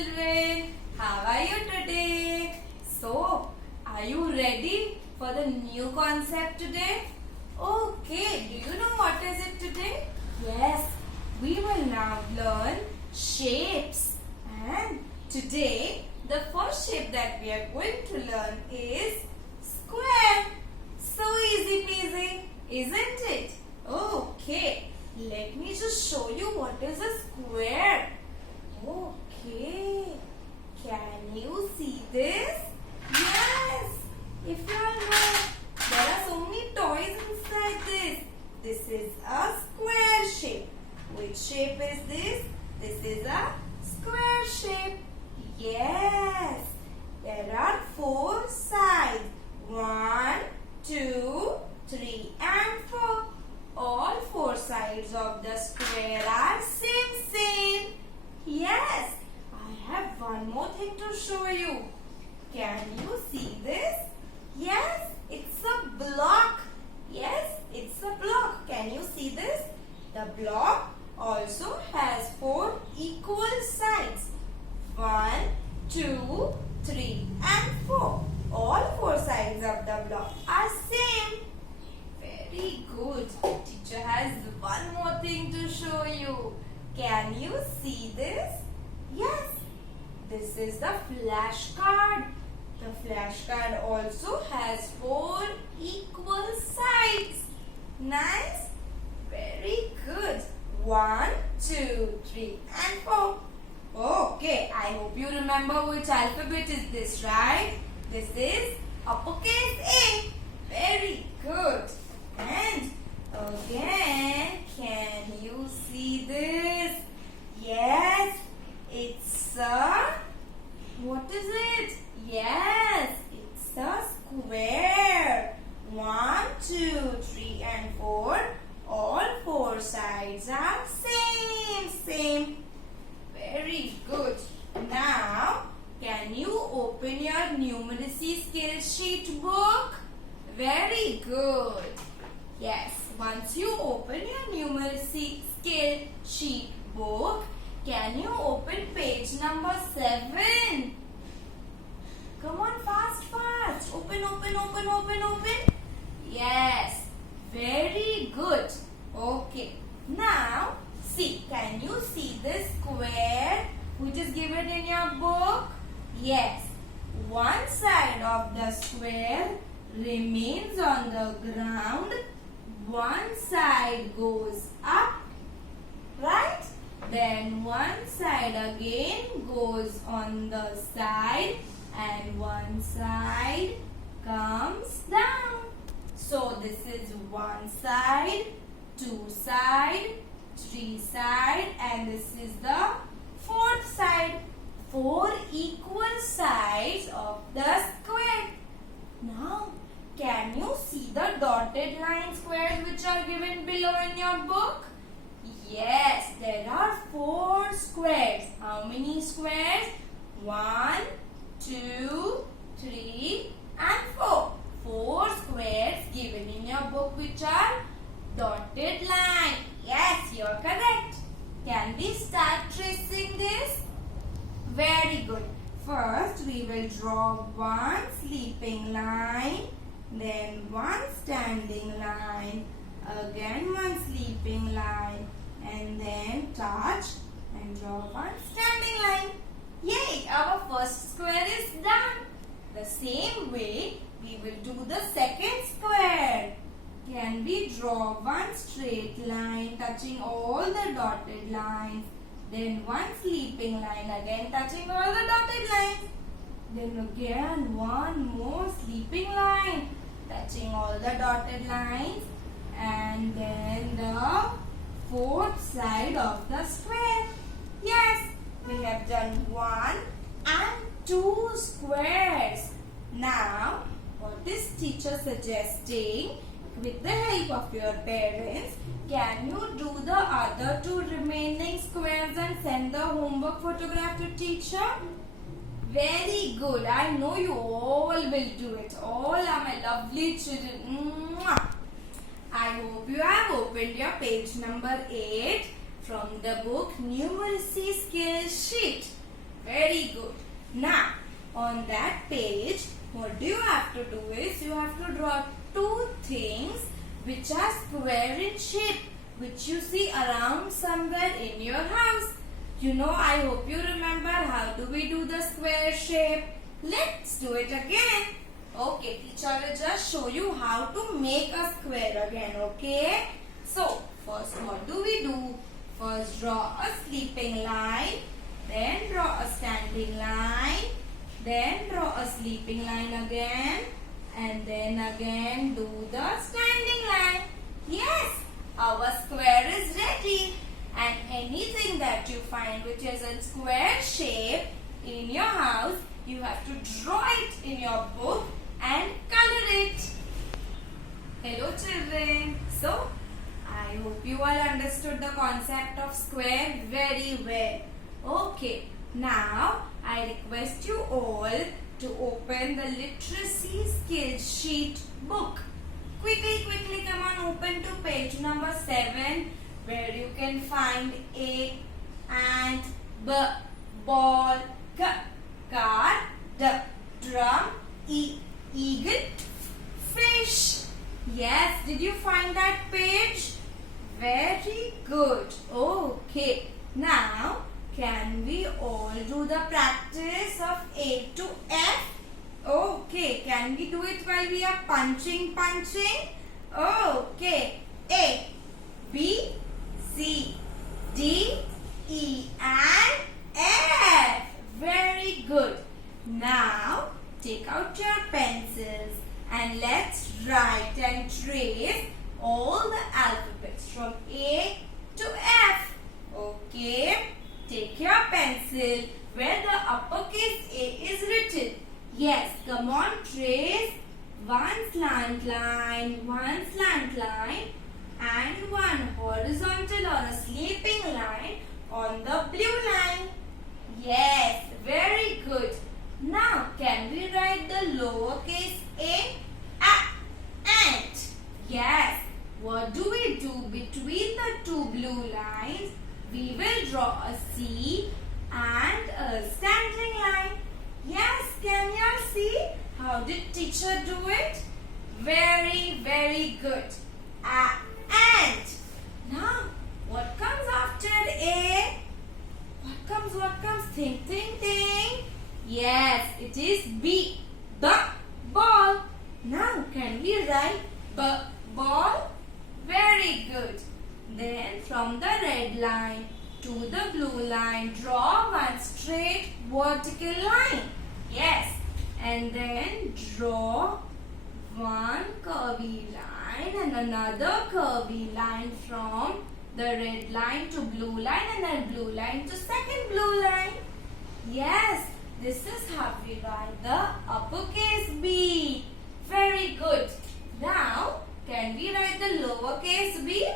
children. How are you today? So, are you ready for the new concept today? Okay, do you know what is it today? Yes, we will now learn shapes. And today, the first shape that we are going to learn is square. So easy peasy, isn't it? Okay, let me just show you what is a square. Okay, can you see this? Yes, if you all know, there are so many toys inside this. This is a square shape. Which shape is this? This is a square shape. Yes, there are 4 sides. 1, 2, 3 and 4. All 4 sides of the square are same. Yes, I have one more thing to show you. Can you see this? Yes, it's a block. Yes, it's a block. Can you see this? The block also has 4 equal sides. 1, 2, 3 and 4. All 4 sides of the block are same. Very good. Teacher has one more thing to show you. Can you see this? Yes. This is the flashcard. The flashcard also has 4 equal sides. Nice. Very good. 1, 2, 3 and 4. Okay, I hope you remember which alphabet is this, right? This is uppercase A. Very good. And again, can you see this? Yes, it's a, what is it? Yes, it's a square. 1, 2, 3 and 4. All 4 sides are same. Very good. Now, can you open your numeracy skill sheet book? Very good. Yes, once you open your numeracy skill sheet book, can you open page number 7? Come on, fast. Open. Yes, very good. Okay, now see, can you see this square which is given in your book? Yes, one side of the square remains on the ground, one side goes up, right? Then one side again goes on the side and one side comes down. So this is one side, 2 side, 3 side and this is the 4th side. 4 equal sides of the square. Now, can you see the dotted line squares which are given below in your book? Yes, there are 4 squares. How many squares? 1, 2, 3 and 4. 4 squares given in your book which are dotted line. Yes, you are correct. Can we start tracing this? Very good. First, we will draw one sleeping line, then one standing line, again one sleeping line, and then touch and draw one standing line. Yay! Our first square is done. The same way, we will do the second square. Can we draw one straight line touching all the dotted lines? Then one sleeping line again touching all the dotted lines. Then again one more sleeping line touching all the dotted lines. And then the 4th side of the square. Yes, we have done 1 and 2 squares. Now, what is teacher suggesting? With the help of your parents, can you do the other 2 remaining squares and send the homework photograph to teacher? Very good. I know you all will do it. All are my lovely children. Mwah. I hope you have opened your page number 8 from the book Numeracy Skill Sheet. Very good. Now, on that page, what you have to do is you have to draw two things which are square in shape, which you see around somewhere in your house. You know, I hope you remember how do we do the square shape. Let's do it again. Okay, teacher will just show you how to make a square again, okay? So, first what do we do? First draw a sleeping line, then draw a standing line, then draw a sleeping line again, and then again do the standing line. Yes, our square is ready. And anything that you find which is in square shape in your house, you have to draw it in your book and color it. Hello children. So, I hope you all understood the concept of square very well. Okay, now I request you all to open the literacy skills sheet book. Quickly, come on, open to page number 7, where you can find A, ant, B, ball, K, car, D, drum, E, eagle, fish. Yes, did you find that page? Very good. Okay, now can we all do the practice of A to F? Okay, can we do it while we are punching? Okay, A, B, C, D, E and F. Very good. Now take out your pencils and let's write and trace all the alphabets from A to F. Okay, take your pencil where the uppercase A is written. Yes, come on, trace one slant line, and one horizontal or a sleeping line on the blue line. Yes, very good. Now, can we write the lowercase a? Ant. Yes. What do we do between the two blue lines? We will draw a C and a standing line. Yes, can you see? How did teacher do it? Very good. Ant. Now, what comes after A? What comes? Think. Yes, it is B. The ball. Now, can we write ball? Very good. Then, from the red line to the blue line, draw one straight vertical line. Yes. And then draw one curvy line and another curvy line from the red line to blue line and then blue line to second blue line. Yes, this is how we write the uppercase B. Very good. Now, can we write the lowercase b?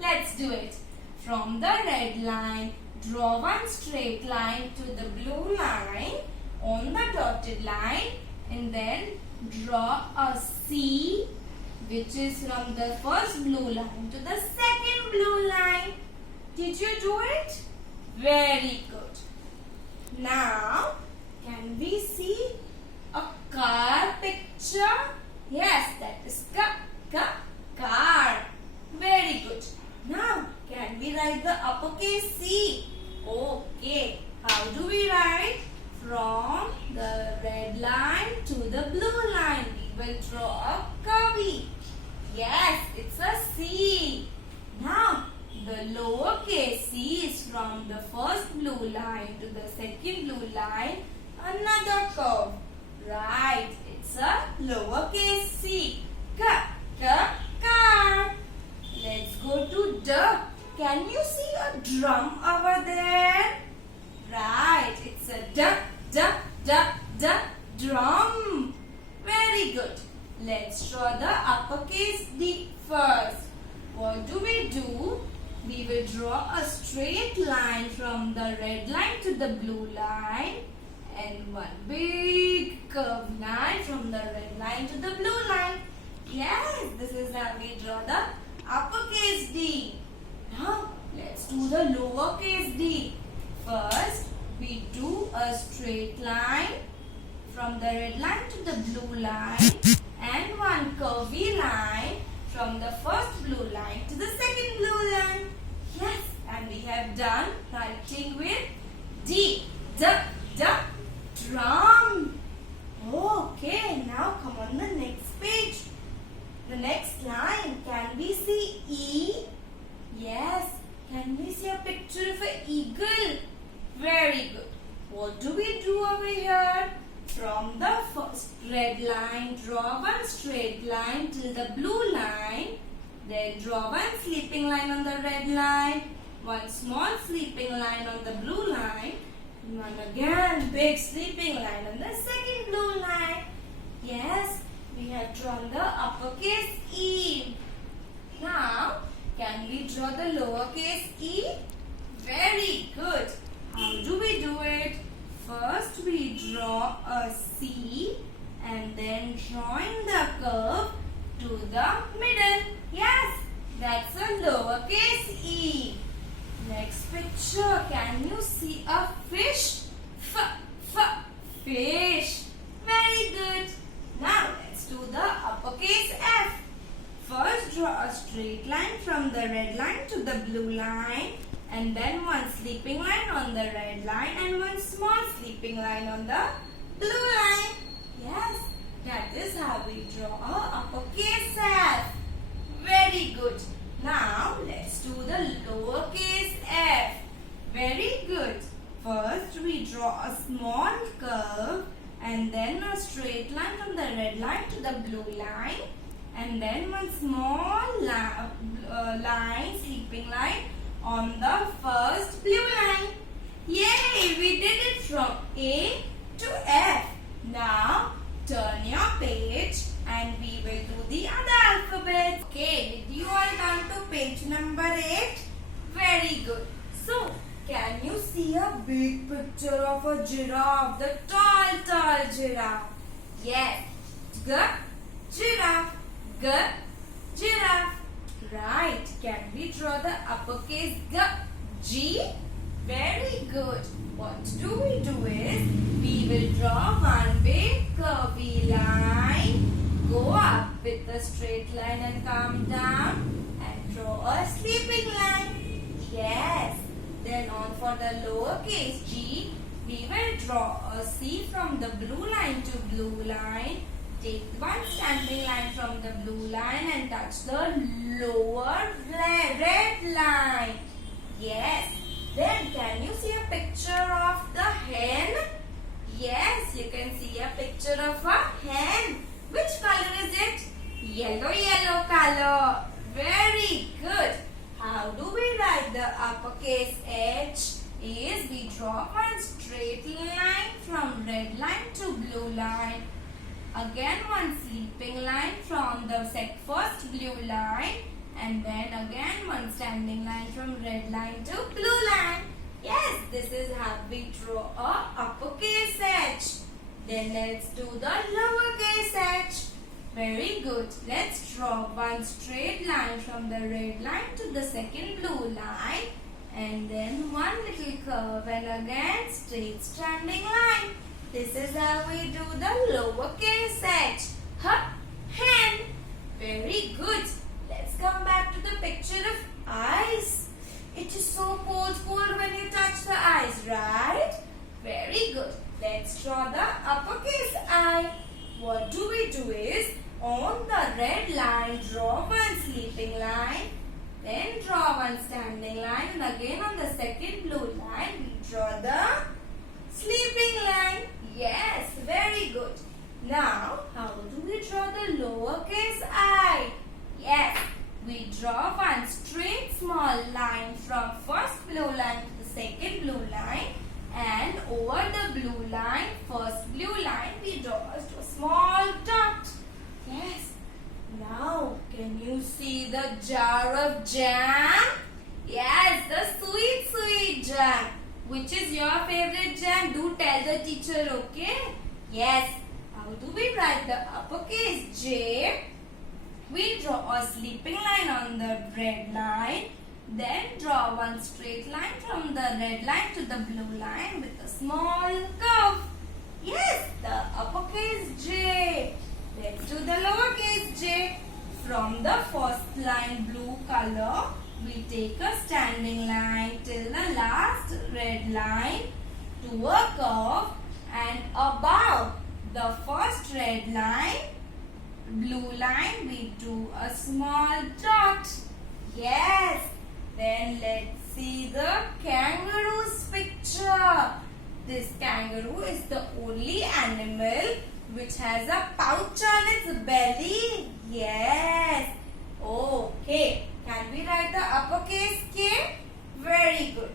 Let's do it. From the red line, draw one straight line to the blue line on the dotted line and then draw a C, which is from the first blue line to the second blue line. Did you do it? Very good. Now, can we see a car picture? Yes, that is car. Very good. Now, can we write the uppercase C? Okay. How do we write? From the red line to the blue line, we will draw a curvy. Yes, it's a C. Now, the lowercase c is from the first blue line to the second blue line, another curve. Right, it's a lowercase c. Car. Let's go to D. Can you see a drum over there? Right, it's a drum. Very good. Let's draw the uppercase D first. What do? We will draw a straight line from the red line to the blue line and one big curved line from the red line to the blue line. Yes, this is how we draw the uppercase D. Now, let's do the lowercase d. First, we do a a straight line from the red line to the blue line and one curvy line from the first blue line to the second blue line. Yes, and we have done writing with D. Drum. Okay, now come on the next page. The next line, can we see E? Yes. Can we see a picture of an eagle? Very good. What do we do over here? From the first red line, draw one straight line till the blue line. Then draw one sleeping line on the red line. One small sleeping line on the blue line. One again big sleeping line on the second blue line. Yes, we have drawn the uppercase E. Now, can we draw the lowercase e? Very good. How do we do it? First, we draw a C and then drawing the curve to the middle. Yes, that's a lowercase e. Next picture, can you see a fish? Fish. Very good. Now let's do the uppercase F. First draw a straight line from the red line to the blue line and then one sleeping line on the red line and one small sleeping line on the blue line. Yes, that is how we draw a uppercase F. Very good. Now let's do the lowercase f. Very good. First we draw a small curve and then a straight line from the red line to the blue line and then one small line, sleeping line on the first blue line. Yay! We did it from A to F. Now turn your page and we will do the other alphabet. Okay, did you all turn to page number 8? Very good. So, can you see a big picture of a giraffe? The tall giraffe. Yes. Giraffe. Giraffe. Right. Can we draw the uppercase G? Very good. What do we do is, we will draw one big curvy line, go up with the straight line and come down and draw a sleeping line. Yes. Then on for the lowercase g, we will draw a C from the blue line to blue line. Take one standing line from the blue line and touch the lower red line. Yes. Then can you see a picture of the hen? Yes, you can see a picture of a hen. Which color is it? Yellow color. Very good. How do we write the uppercase H? Is we draw one straight line from red line to blue line. Again one sleeping line from the first blue line. And then again one standing line from red line to blue line. Yes, this is how we draw a uppercase H. Then let's do the lowercase h. Very good. Let's draw one straight line from the red line to the second blue line. And then one little curve and again straight standing line. This is how we do the lowercase h. Hen. Very good. Let's come back to the picture of eyes. It is so cold when you touch the eyes, right? Very good. Let's draw the uppercase I. What do we do is, on the red line, draw one sleeping line. Then draw one standing line. And again on the second blue line, we draw the sleeping line. Yes, very good. Now, how do we draw the lowercase I? Yes, we draw one straight small line from first blue line to the second blue line, and over the blue line, first blue line, we draw a small dot. Yes. Now, can you see the jar of jam? Yes, the sweet jam. Which is your favorite jam? Do tell the teacher, okay? Yes. How do we write the uppercase J? We draw a sleeping line on the red line Then draw one straight line from the red line to the blue line with a small curve. Yes, the uppercase J. Let's do the lowercase j. From the first line blue color, we take a standing line till the last red line to a curve, and above the first red line, blue line, we do a small dot. Yes. Then let's see the kangaroo's picture. This kangaroo is the only animal which has a pouch on its belly. Yes. Okay. Can we write the uppercase K? Very good.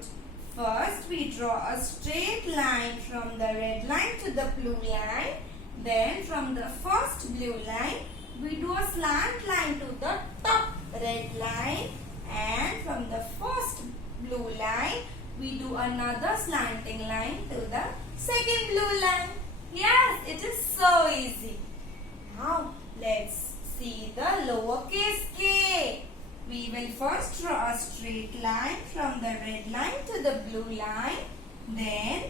First, we draw a straight line from the red line to the blue line. Then, from the first blue line, we do a slant line to the top red line. And from the first blue line, we do another slanting line to the second blue line. Yes, it is so easy. Now, let's see the lowercase k. We will first draw a straight line from the red line to the blue line. Then,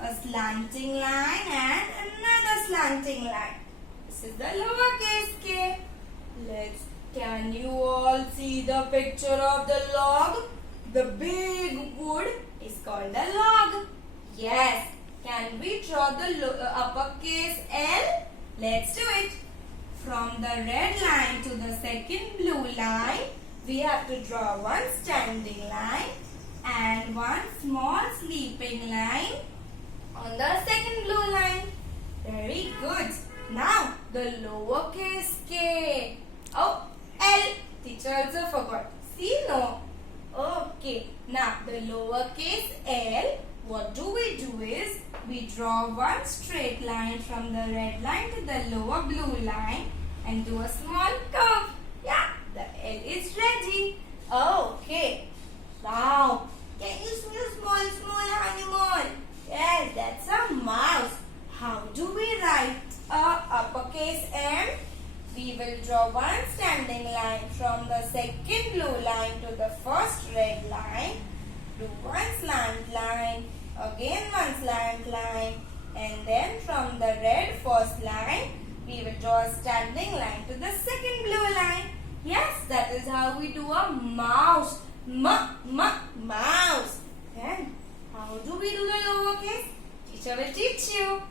a slanting line and another slanting line. This is the lowercase k. Can you all see the picture of the log? The big wood is called a log. Yes. Can we draw the uppercase L? Let's do it. From the red line to the second blue line, we have to draw one standing line and one small sleeping line on the second blue line. Very good. Now, the lowercase k. Oh, L. Teacher also forgot. See, no. Okay. Now, the lowercase L, what do is, we draw one straight line from the red line to the lower blue line and do a small curve. Yeah, the L is ready. Okay. Now, can you see a small animal? Yes, that's a mouse. How do we write a uppercase M? We will draw one standing line from the second blue line to the first red line. Do one slant line, again one slant line, and then from the red first line, we will draw a standing line to the second blue line. Yes, that is how we do a mouse. Mouse. Then, how do we do the lowercase? Teacher will teach you.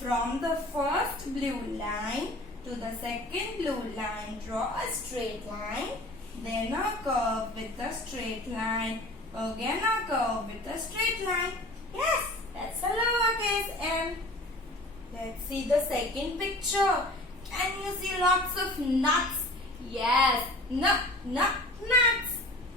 From the first blue line to the second blue line, draw a straight line, then a curve with a straight line, again a curve with a straight line. Yes, that's a lowercase m. Let's see the second picture. Can you see lots of nuts? Yes, nuts.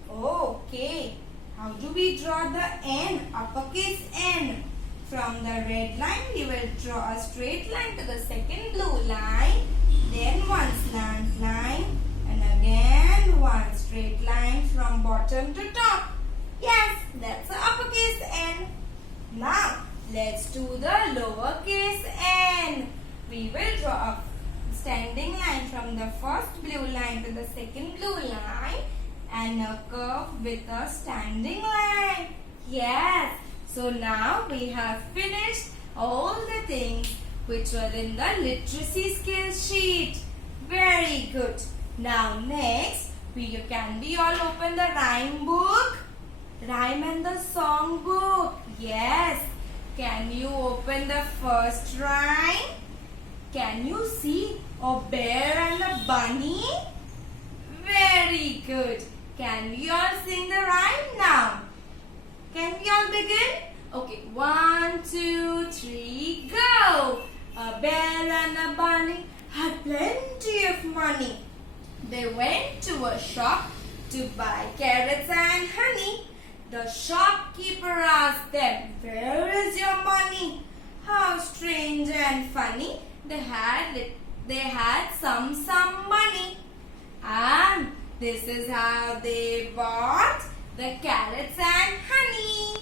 Okay, how do we draw the N, uppercase N? From the red line, we will draw a straight line to the second blue line, then one slant line, and again one straight line from bottom to top. Yes, that's the uppercase N. Now, let's do the lowercase n. We will draw a standing line from the first blue line to the second blue line and a curve with a standing line. Yes. So now we have finished all the things which were in the literacy skills sheet. Very good. Now next, can we all open the rhyme book? Rhyme and the song book. Yes. Can you open the first rhyme? Can you see a bear and a bunny? Very good. Can we all sing the rhyme now? Can we all begin? Okay, 1, 2, 3, go! A bear and a bunny had plenty of money. They went to a shop to buy carrots and honey. The shopkeeper asked them, "Where is your money?" How strange and funny. They had some money. And this is how they bought the carrots and honey.